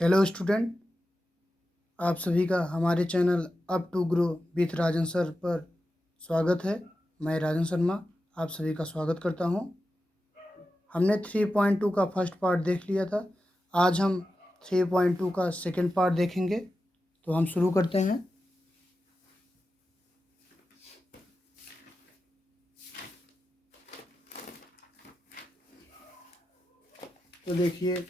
Hello student, आप सभी का हमारे channel up to grow with Rajan sir पर स्वागत है। मैं राजन शर्मा आप सभी का स्वागत करता हूं। हमने 3.2 का फर्स्ट पार्ट देख लिया था। आज हम 3.2 का सेकंड पार्ट देखेंगे। तो हम शुरू करते हैं। तो देखिए,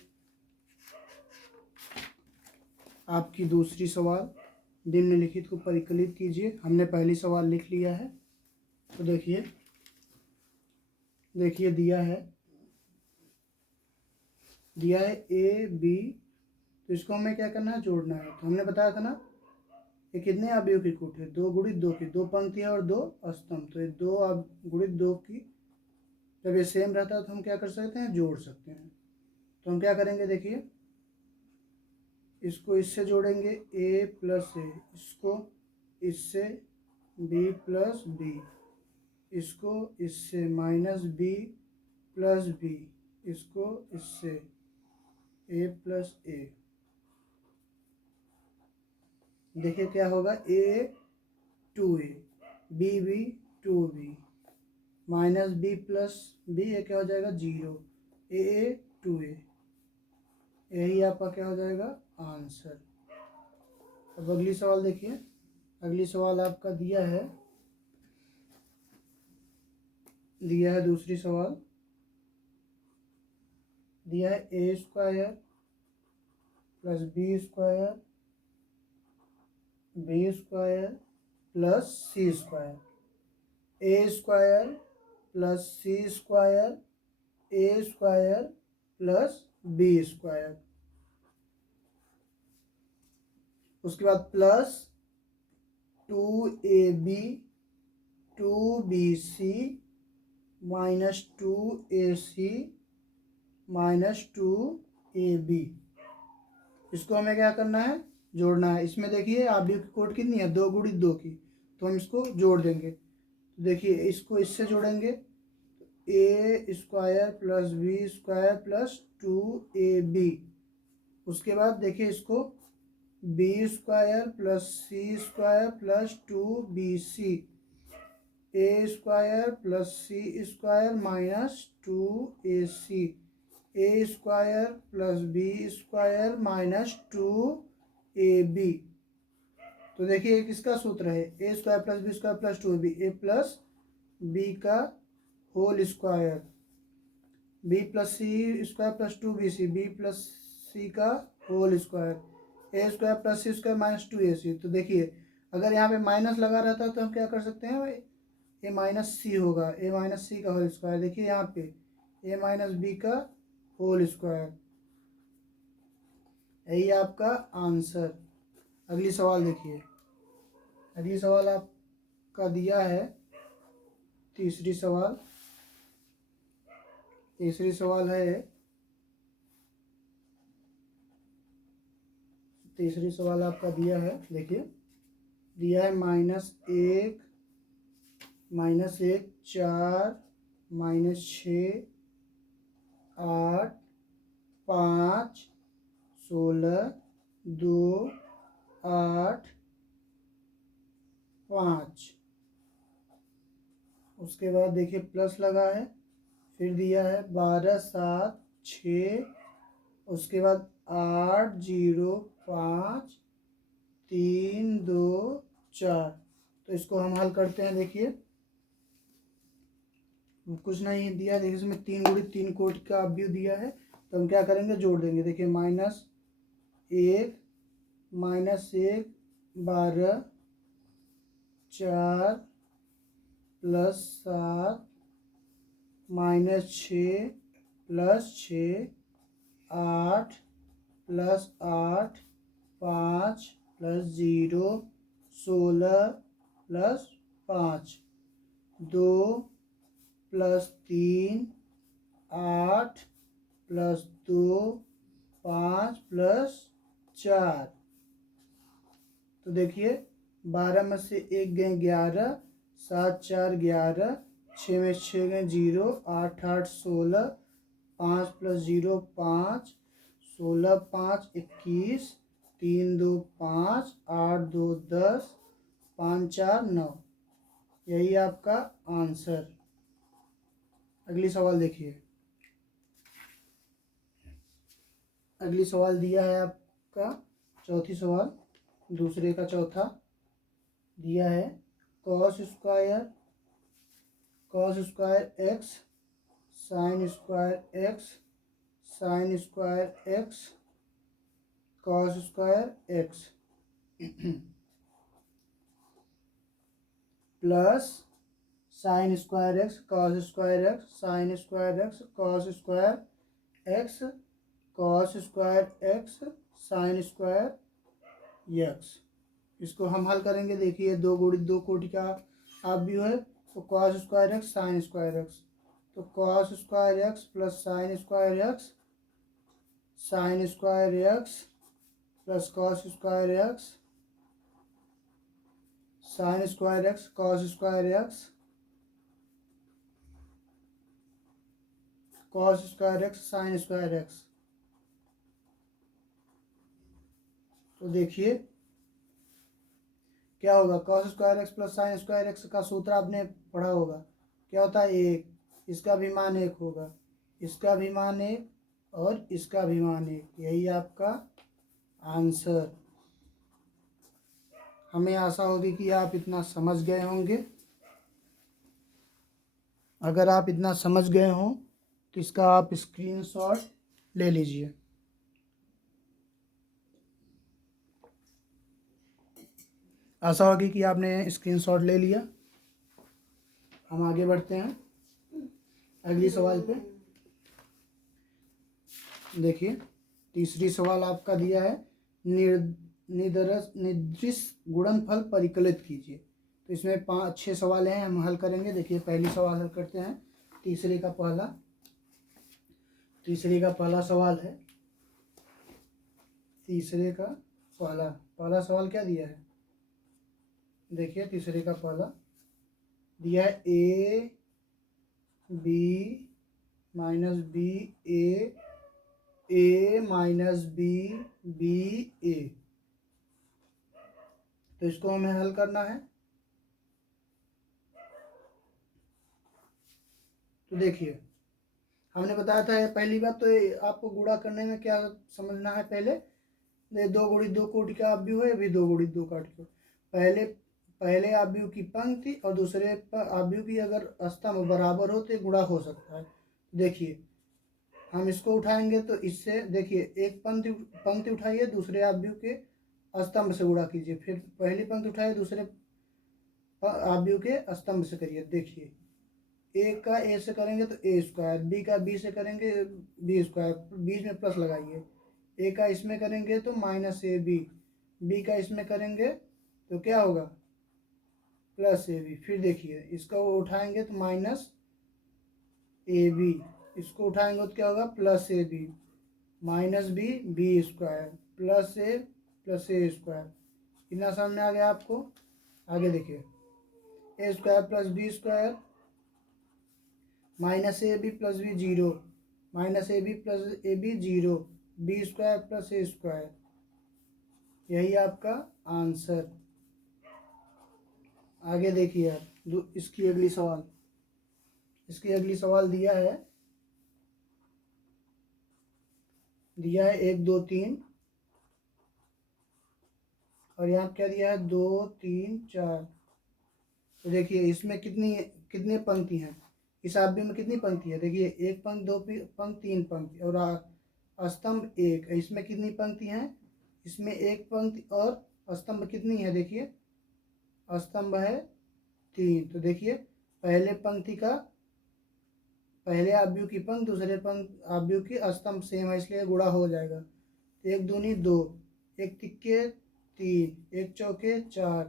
आपकी दूसरी सवाल, निम्नलिखित को परिकलित कीजिए। हमने पहली सवाल लिख लिया है। तो देखिए दिया है ए बी। तो इसको हमें क्या करना है, जोड़ना है। तो हमने बताया था ना, ये कितने अवयव की कूट है, 2 गुणित 2 की, 2 पंक्तियां और 2 स्तंभ। तो ये 2 गुणित 2 की, जब ये सेम रहता है तो हम क्या कर सकते हैं, जोड़ सकते हैं। तो हम क्या करेंगे, देखिए, इसको इससे जोड़ेंगे a प्लस ए, इसको इससे b प्लस बी, इसको इससे माइनस बी प्लस बी, इसको इससे a प्लस ए। देखिए क्या होगा, a 2a, b 2b, minus B plus B, ये क्या हो जाएगा, 0, ए 2a। यही आपका क्या हो जाएगा, आंसर। अब अगली सवाल देखिए। अगली सवाल आपका दिया है दूसरी सवाल दिया है A square plus B square plus C square, A square plus C square, A square plus B square, उसके बाद plus 2ab 2bc minus 2ac minus 2ab। इसको हमें क्या करना है, जोड़ना है। इसमें देखिए आव्यूह की कोट कितनी है, 2 गुणित 2 की। तो हम इसको जोड़ देंगे। तो देखिए, इसको इससे जोड़ेंगे, A square plus B square plus 2ab। उसके बाद देखिए, इसको B square plus C square plus 2bc, A square plus C square minus 2ac, A square plus B square minus 2ab। तो देखिए, किसका सूत्र है, A square plus B square plus 2ab, A plus B का whole square, B plus C square plus 2bc, B plus C का whole square, A square plus C square minus 2ac। तो देखिए, अगर यहाँ पे माइनस लगा रहता तो हम क्या कर सकते हैं भाई, ए माइनस सी होगा, ए माइनस सी का होल स्क्वायर। देखिए यहाँ पे ए माइनस बी का होल स्क्वायर, यही आपका आंसर। अगली सवाल देखिए। अगली सवाल आपका दिया है तीसरी सवाल। तीसरी सवाल है, तीसरी सवाल आपका दिया है, देखिए दिया है -1 4 -6 8 5 16 2 8 5। उसके बाद देखिए प्लस लगा है, फिर दिया है 12 7 6, उसके बाद 8 0 5 3 2 4। तो इसको हम हल करते हैं। देखिए कुछ नहीं दिया, देखिए इसमें 3 गुणित 3 कोट का अवयव दिया है। तो हम क्या करेंगे, जोड़ देंगे। देखिए -1 -1 12 4 plus 7 -6 plus 6 8 plus 8 5 plus 0 16 plus 5 2 plus 3 8 plus 2 5 plus 4। तो देखिए 12 में से 1 गए 11, 7 4 11, 6 में 6 गए 0, 8 8 16, 5 प्लस 0 5, 16 5 21, 3 2 5, 8 2 10, 5 4 9, यही आपका आंसर। अगली सवाल देखिए। अगली सवाल दिया है आपका चौथी सवाल, दूसरे का चौथा दिया है cos square X sine square X sine square X cos square X plus sine square X cos square X sine square X cos square X cos square X sine square x. इसको हम हल करेंगे। देखिए दो गुणित दो कोटि का आप भी है, तो cos square X sine square X, तो cos square X plus sine square X sine square X plus cos square X sine square X cos square X cos square X sine square X. तो देखिए क्या होगा, cos square X plus sine square X का सूत्र आपने पढ़ा होगा, क्या होता है एक, इसका भी मान एक होगा, इसका भी मान एक और इसका भी मान एक, यही आपका आंसर। हमें आशा होगी कि आप इतना समझ गए होंगे। अगर आप इतना समझ गए हों तो इसका आप स्क्रीनशॉट ले लीजिए। आशा होगी कि आपने स्क्रीनशॉट ले लिया। हम आगे बढ़ते हैं अगली सवाल पे। देखिए तीसरी सवाल आपका दिया है निदृश गुणनफल परिकलित कीजिए। तो इसमें 5-6 सवाल हैं, हम हल करेंगे। देखिए पहली सवाल हल करते हैं। तीसरे का पहला सवाल है। तीसरे का पहला सवाल क्या दिया है, देखिए तीसरे का पहला दिया है A B minus B A minus B B A. तो इसको हमें हल करना है। तो देखिए हमने बताया था पहली बात तो आपको गुणा करने में क्या समझना है, पहले दो गुणित दो कोटि का अवयव है, अभी दो गुणित दो कोटि का पहले अवयव की पंक्ति और दूसरे अवयव की अगर स्तंभ बराबर हो तो गुणा हो सकता है। देखिए हम इसको उठाएंगे तो इससे, देखिए एक पंक्ति उठाइए, दूसरे अवयव के स्तंभ से गुणा कीजिए, फिर पहली पंक्ति उठाइए, दूसरे अवयव के स्तंभ से करिए। देखिए ए का ए से करेंगे तो ए स्क्वायर, बी का बी से करेंगे बी स्क्वायर, बीच में प्लस लगाइए। ए का इसमें करेंगे तो माइनस ए बी, बी का इसमें करेंगे तो क्या होगा प्लस ए बी। फिर देखिए इसको उठाएंगे तो माइनस ए बी, इसको उठाएंगे तो क्या होगा plus A B minus B B square plus A square. इतना समझ में आ गया आपको। आगे देखिए A square plus B square minus A B plus B zero, minus A B plus A B zero, B square plus A square, यही आपका आंसर। आगे देखिए आप इसकी अगली सवाल दिया है 1 2 3 और यहाँ क्या दिया है 2 3 4। तो देखिए इसमें कितने पंक्ति हैं, इस अवयव में कितनी पंक्ति है, देखिए एक पंक्ति दो पंक्ति तीन पंक्ति और स्तंभ एक, इसमें कितनी पंक्ति हैं, इसमें एक पंक्ति और स्तंभ कितनी है, देखिए स्तंभ है 3। तो देखिए पहले अवयव की पंक्ति दूसरे अवयव की स्तंभ सेम है, इसलिए गुणा हो जाएगा। एक दूनी दो, एक तिक्के 3, एक चौके 4,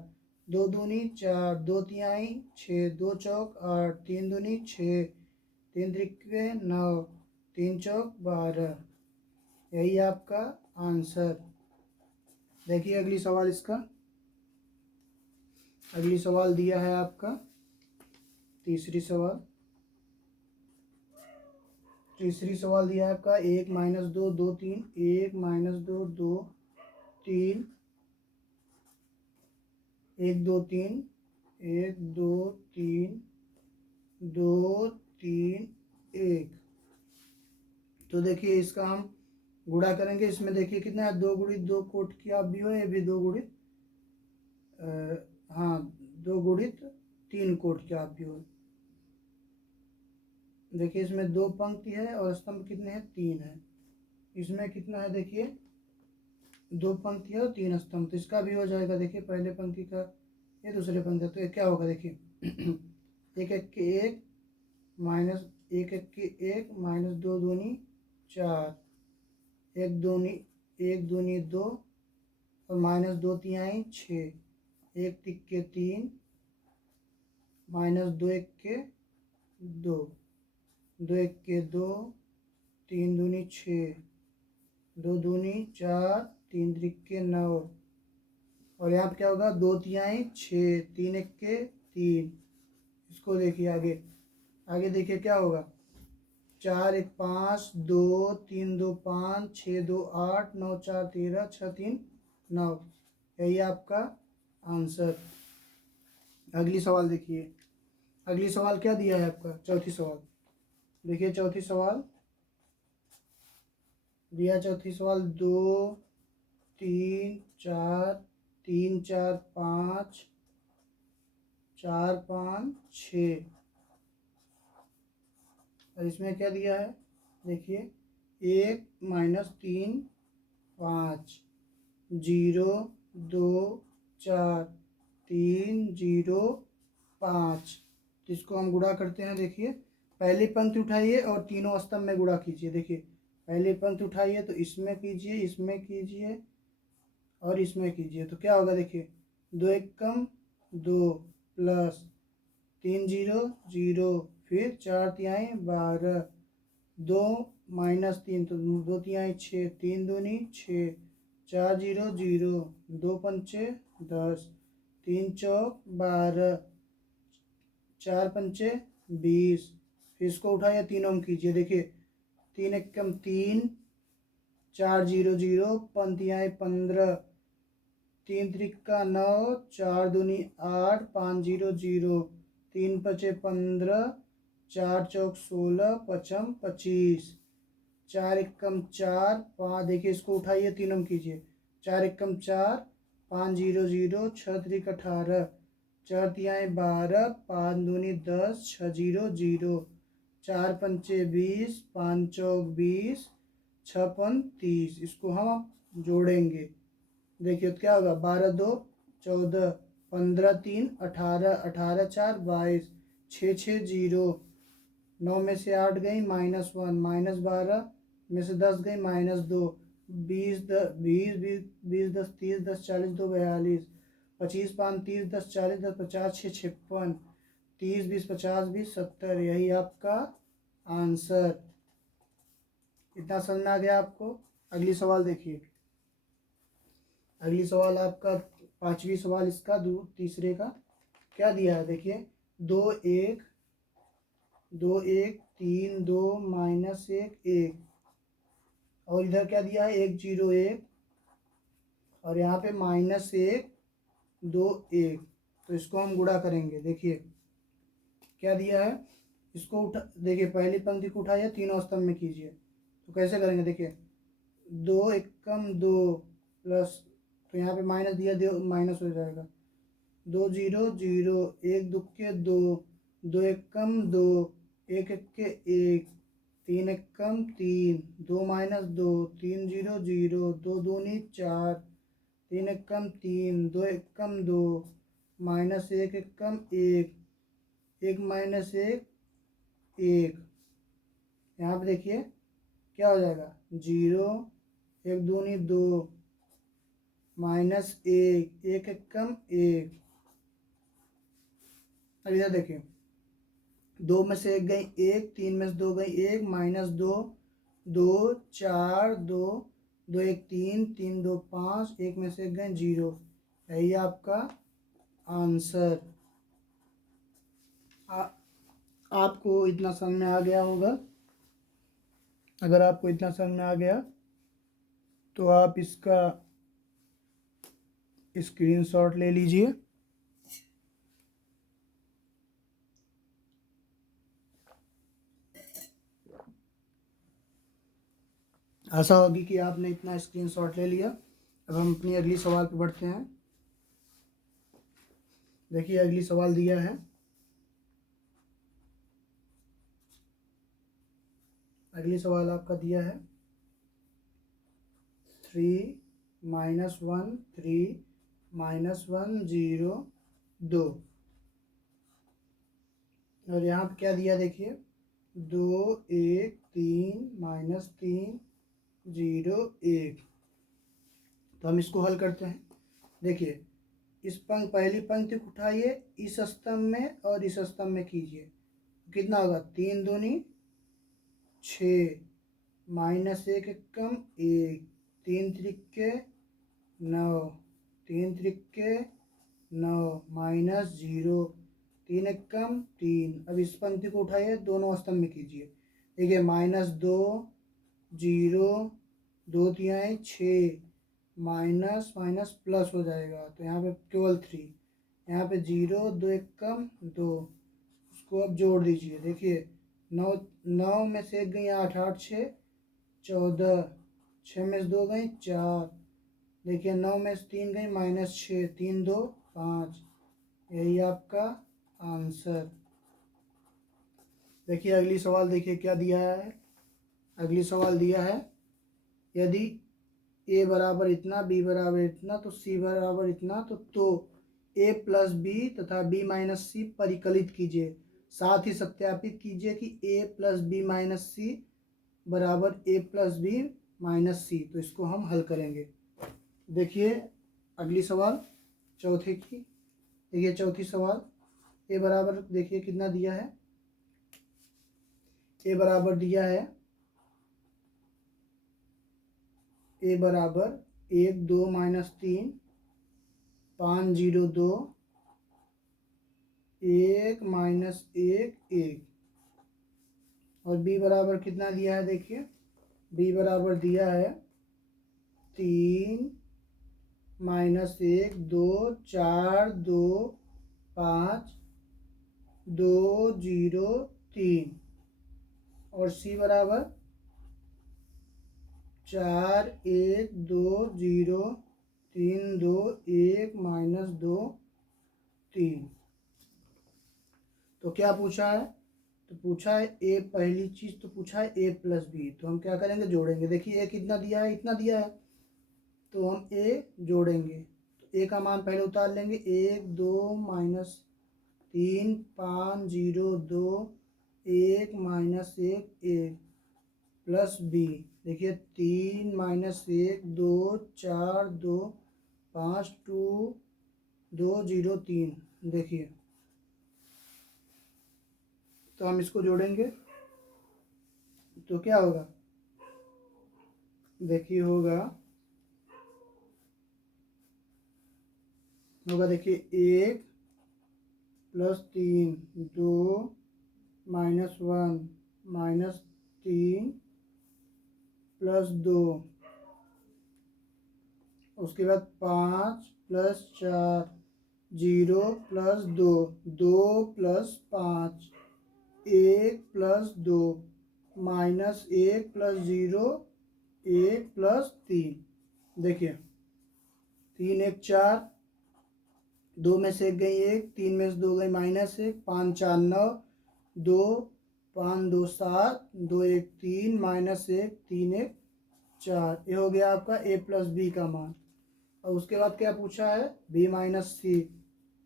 दो दूनी 4, दो तिहाई 6, दो चौक 8, तीन दूनी 6, तीन त्रिके 9, तीन चौक 12, यही आपका आंसर। देखिए अगली सवाल दिया है आपका तीसरी सवाल तीसरी सवाल दिया है आपका 1 - 2 2 3, 1 - 2 2 3, 1 2 3, 1 2 3 2 3 1। तो देखिए इसका हम गुणा करेंगे। इसमें देखिए कितना है, 2 गुणित 2 कोट की आप भी हो, ये भी 2 गुणित हाँ 2 गुणित 3 कोट की आप भी हो। देखिए इसमें 2 पंक्ति है और स्तंभ कितने हैं, 3 है। इसमें कितना है, देखिए 2 पंक्ति है और 3 स्तंभ, तो इसका भी हो जाएगा। देखिए पहले पंक्ति का ये दूसरे पंक्ति, तो ये क्या होगा देखिए 1 1 के 1 माइनस 1 1 के 1 माइनस 2 दूनी 4, 1 दूनी 2 और माइनस 2 तिहाई 6, 1 तिक्के 3 माइनस 2 1 के 2, 2 1 के 2, 3 दूनी 6, 2 दूनी 4, 3 त्रिक्के 9 और यहाँ पे क्या होगा 2 तिहाई 6, 3 1 के 3। इसको देखिए आगे, आगे देखिए क्या होगा 4 1 5 2 3 2 5 6 2 8 9 4 13 6 3 9। यही आपका आंसर। अगली सवाल देखिए, अगली सवाल क्या दिया है आपका, चौथी सवाल। देखिए चौथी सवाल दिया, चौथी सवाल 2 3 4 3 4 5 4 5 6 और इसमें क्या दिया है देखिए 1 - 3 5 0 2 4 3 0 5। तो इसको हम गुणा करते हैं। देखिए पहली पंक्ति उठाइए और तीनों स्तंभ में गुणा कीजिए। देखिए पहली पंक्ति उठाइए तो इसमें कीजिए, इसमें कीजिए और इसमें कीजिए, तो क्या होगा देखिए 2 1 कम 2 प्लस 3 0 0 फिर 4 तिहाई 12, 2 - 3 तो 2 तिहाई 6, 3 दूनी 6, 4 0 0, 2 पंचे 10, 3 चौक 12, 4 पंचे 20। फिर इसको उठाइए तीनों में कीजिए। देखिए 3 1 कम 3, 4 0 0 पंतियाँ 15, 3 त्रिक्का 9, 4 दूनी 8, 5 0 0, 3 पचे 15, 4 चौक 16, पचम 25, 4 एकम 4 5। देखिए इसको उठाइए तीनों में कीजिए। 4 एकम 4, 5 0 0, 6 त्रिक 18, 4 तिहाई 12, 5 दूनी 10, 6 0 0, 4 पंचे 20, 5 चौक 20, 6 पन 30। इसको हम जोड़ेंगे। देखिए तो क्या होगा 12 2 14, 15 3 18, 18 4 22, 6 6 0, 9 में से 8 गई -1, -12 में से 10 गई -2, 20 20 20 10 30 10 40 2 42, 25 5 30 10 40 10 50 6 56, 30 20 50 20 70। यही आपका आंसर। इतना समझ में आ गया आपको। अगली सवाल देखिए, अगली सवाल आपका पांचवी सवाल इसका तीसरे का क्या दिया है। देखिए 2 1 2 1 3 2 -1 1 और इधर क्या दिया है 1 0 1 और यहाँ पे -1 2 1। तो इसको हम गुणा करेंगे। देखिए क्या दिया है, इसको उठा, देखिए पहली पंक्ति को उठाइए तीनों स्तंभ में कीजिए। तो कैसे करेंगे देखिए 2 एकम 2 प्लस, तो यहाँ पे माइनस दिया, दो माइनस हो जाएगा, 2 0 0, 1 दुक्के 2, 2 एक कम 2, 1 एक के 1, 3 एक कम 3, 2 - 2, 3 0 0, 2 दूनी 4, 3 एक कम 3, 2 एक कम 2, -1 एक कम 1, 1 -1 1। यहाँ पे देखिए क्या हो जाएगा 0, 1 दूनी 2, -1 1 एक कम 1। अब इधर देखिए 2 में से 1 गई 1, 3 में से 2 गई 1, -2 2 4 2 2 1 3 3 2 5, 1 में से 1 गए 0। यही आपका आंसर। आपको इतना समझ में आ गया होगा। अगर आपको इतना समझ में आ गया तो आप इसका स्क्रीनशॉट ले लीजिए। आशा होगी कि आपने इतना स्क्रीनशॉट ले लिया। अब हम अपनी अगली सवाल पे बढ़ते हैं। देखिए अगली सवाल दिया है, अगली सवाल आपका दिया है 3 - 1 3 - 1 0 2। और यहाँ पे क्या दिया देखिए 2 1 3 -3 0 1। तो हम इसको हल करते हैं। देखिए इस पहली पंक्ति को उठाइए, इस स्तंभ में और इस स्तंभ में कीजिए, कितना होगा 3 दूनी 6 -1 एकम 1 3 त्रिके 9 3 त्रिके 9 -0 3 एकम 3। अब इस पंक्ति को उठाइए, दोनों स्तंभ में कीजिए। देखिए -2 0 2 तिहाई 6 माइनस माइनस प्लस हो जाएगा, तो यहाँ पे केवल 3, यहाँ पे 0 2 एकम 2, उसको अब जोड़ दीजिए। देखिए 9 9 में से 1 गई 8 8 6 14, 6 में से 2 गई 4, देखिए 9 में से 3 गई -6 3 2 5। यही आपका आंसर। देखिए अगली सवाल देखिए क्या दिया है। अगली सवाल दिया है यदि ए बराबर इतना, बी बराबर इतना, तो सी बराबर इतना, तो ए प्लस बी तथा बी माइनस सी परिकलित कीजिए। साथ ही सत्यापित कीजिए कि ए प्लस बी माइनस सी बराबर ए प्लस बी माइनस सी। तो इसको हम हल करेंगे। देखिए अगली सवाल चौथे की, देखिए चौथी सवाल ए बराबर देखिए कितना दिया है। ए बराबर दिया है ए बराबर 1 2 -3 5 0 2 1 -1 1। और बी बराबर कितना दिया है देखिए, बी बराबर दिया है 3 -1 2 4 2 5 2 0 3। और सी बराबर 4 1 2 0 3 2 1 -2 3। तो क्या पूछा है, तो पूछा है ए, पहली चीज़ तो पूछा है ए प्लस बी, तो हम क्या करेंगे जोड़ेंगे। देखिए ए कितना दिया है, इतना दिया है, तो हम ए जोड़ेंगे। तो ए का मान पहले उतार लेंगे, 1 2 -3 5 0 2 1 -1 1 प्लस बी। देखिए 3 -1 2 4 2 5 2 2 0 3। देखिए तो हम इसको जोड़ेंगे तो क्या होगा, देखिए होगा देखिए 1 +3 2 -1 -3 +2, उसके बाद 5 + 4 0 + 2 2 + 5 1 + 2 -1 + 0 1 + 3। देखिए 3 1 4, 2 में से 1 गई 1, 3 में से 2 गई -1, 5 4 9 2 5 2 7 2 1 3 -1 3 1 4। ये हो गया आपका ए प्लस बी का मान। और उसके बाद क्या पूछा है, बी माइनस सी,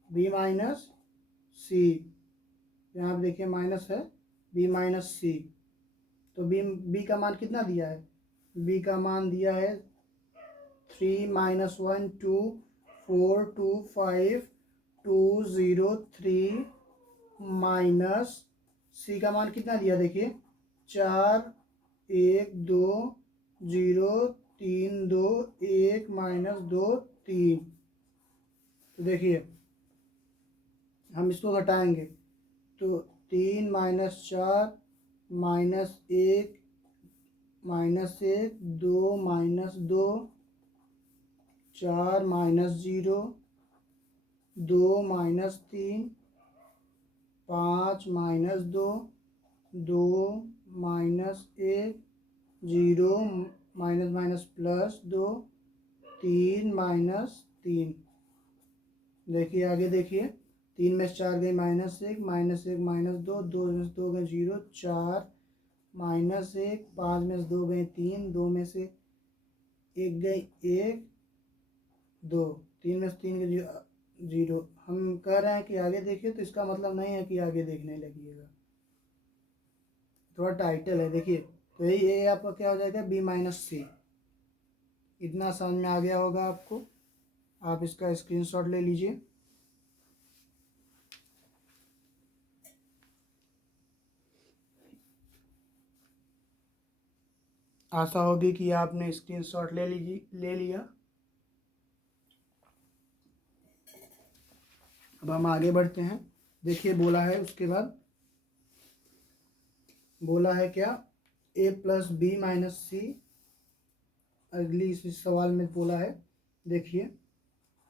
बी माइनस सी, यहाँ पे देखिए माइनस है, बी माइनस सी। तो बी का मान कितना दिया है, बी का मान दिया है 3 -1 2 4 2 5 2 0 3 माइनस सी का मान कितना दिया देखिए 4 1 2 0 3 2 1 -2 3। तो देखिए हम इसको घटाएंगे तो 3 - 4 -1 -1, 2 -2, 4 -0, 2 -3, 5 -2, 2 -1, 0 ±+2, 3 -3। देखिए आगे देखिए, 3 में से 4 गई -1, -1 -2, 2 में से 2 गए 0, 4 -1, 5 में से 2 गए 3, 2 में से 1 गई 1, 2, 3 में से 3 गए 0। हम कह रहे हैं कि आगे देखिए, तो इसका मतलब नहीं है कि आगे देखने लगिएगा, थोड़ा टाइटल है। देखिए तो यही ये आपका क्या हो जाएगा, B-C। इतना समझ में आ गया होगा आपको। आप इसका स्क्रीनशॉट ले लीजिए। आशा होगी कि आपने स्क्रीनशॉट ले लिया। अब हम आगे बढ़ते हैं। देखिए बोला है, उसके बाद बोला है क्या, A + B - C। अगली इस सवाल में बोला है, देखिए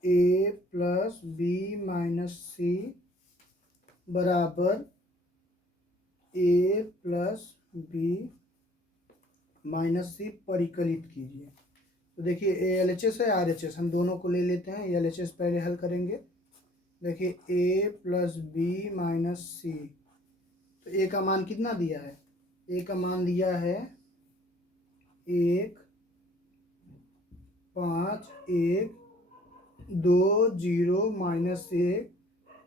A + B - C बराबर A + B - C परिकलित कीजिए। तो देखिए ALHS है RHS, हम दोनों को ले लेते हैं। ALHS पहले हल करेंगे। देखिए A + B - C, तो A का मान कितना दिया है, A का मान दिया है 1 5 1 2 0 -1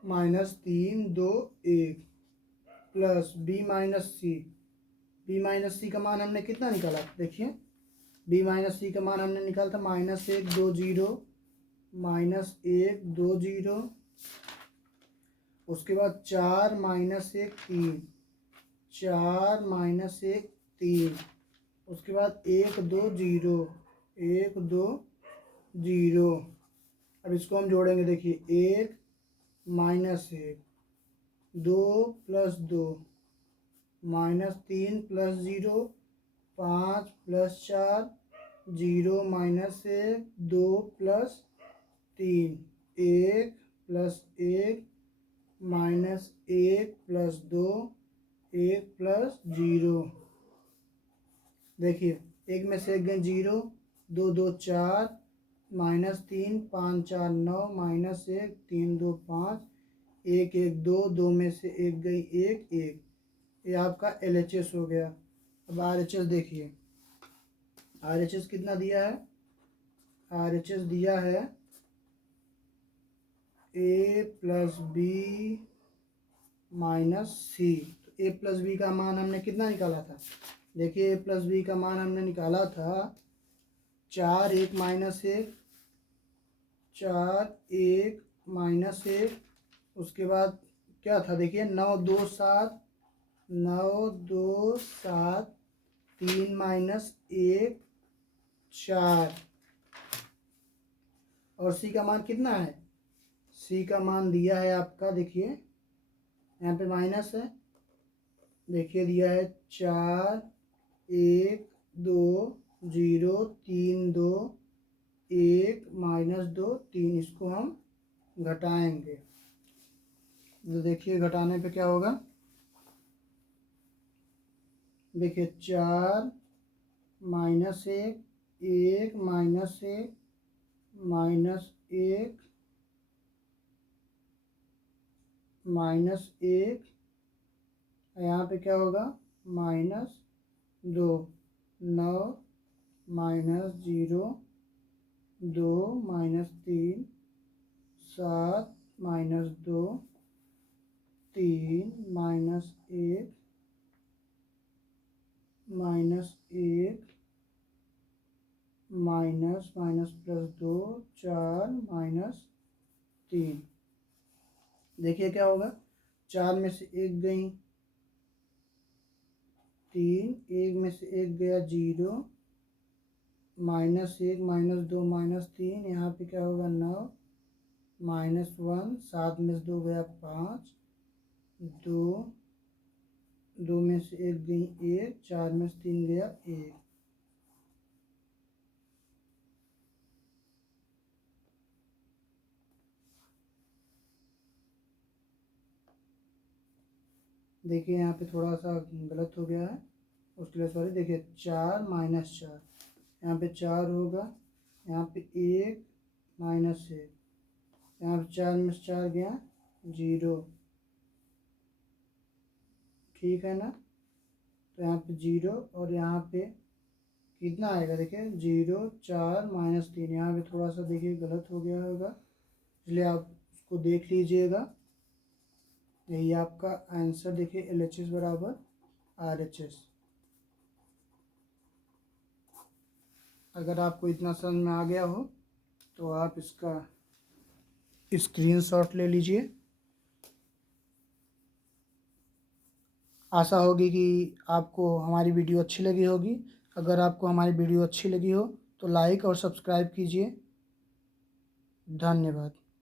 -3 2 1 प्लस B - C का मान हमने कितना निकाला, देखिए B - C का मान हमने निकाला था -1 2 0 -1 2 0, उसके बाद 4 -1 3, 4 -1 3, उसके बाद 1 2 0 1 2 0। अब इसको हम जोड़ेंगे। देखिए 1 -1, 2 + 2, -3 + 0, 5 + 4, 0 -1 2 + 3, 1 + 1 -1 + 2 1 + 0। देखिए 1 में से 1 गए 0, 2 2 4, -3 5 4 9, -1 3 2 5, 1 1 2, 2 में से 1 गई 1 1। ये आपका LHS हो गया। अब RHS देखिए, RHS कितना दिया है, RHS दिया है A + B - C। तो A + B का मान हमने कितना निकाला था, देखिए A + B का मान हमने निकाला था 4 1 -1, 4 1 -1, उसके बाद क्या था, देखिए 9 2 7, 9 2 7, 3 -1 4। और C का मान कितना है, C का मान दिया है आपका, देखिए यहाँ पे माइनस है, देखिए दिया है 4 1 2 0 3 2 1 -2 3। इसको हम घटाएंगे, तो देखिए घटाने पे क्या होगा, देखिए 4 -1 1 -1 -1 यहाँ पे क्या होगा, -2, 9 -0 2 -3 7 -2 3 -1 -1 -+2 4 -3। देखिए क्या होगा, 4 में से 1 गई 3, 1 में से 1 गया 0, -1 -2 -3, यहाँ पे क्या होगा 9 -1, 7 में से 2 गया 5, 2 2 में से 1 गई 1, 4 में से 3 गया 1। देखिए यहाँ पे थोड़ा सा गलत हो गया है, उसके लिए सॉरी। देखिए 4 - 4, यहाँ पे 4 होगा, यहाँ पे 1 - 1, यहाँ पे 4 में से 4 गया 0, ठीक है ना। तो यहाँ पे 0 और यहाँ पे कितना आएगा, देखिए 0 4 - 3, यहाँ पे थोड़ा सा देखिए गलत हो गया होगा, इसलिए आप उसको देख लीजिएगा। यही आपका आंसर, देखिए LHS बराबर RHS। अगर आपको इतना समझ में आ गया हो तो आप इसका स्क्रीनशॉट ले लीजिए। आशा होगी कि आपको हमारी वीडियो अच्छी लगी होगी। अगर आपको हमारी वीडियो अच्छी लगी हो तो लाइक और सब्सक्राइब कीजिए। धन्यवाद।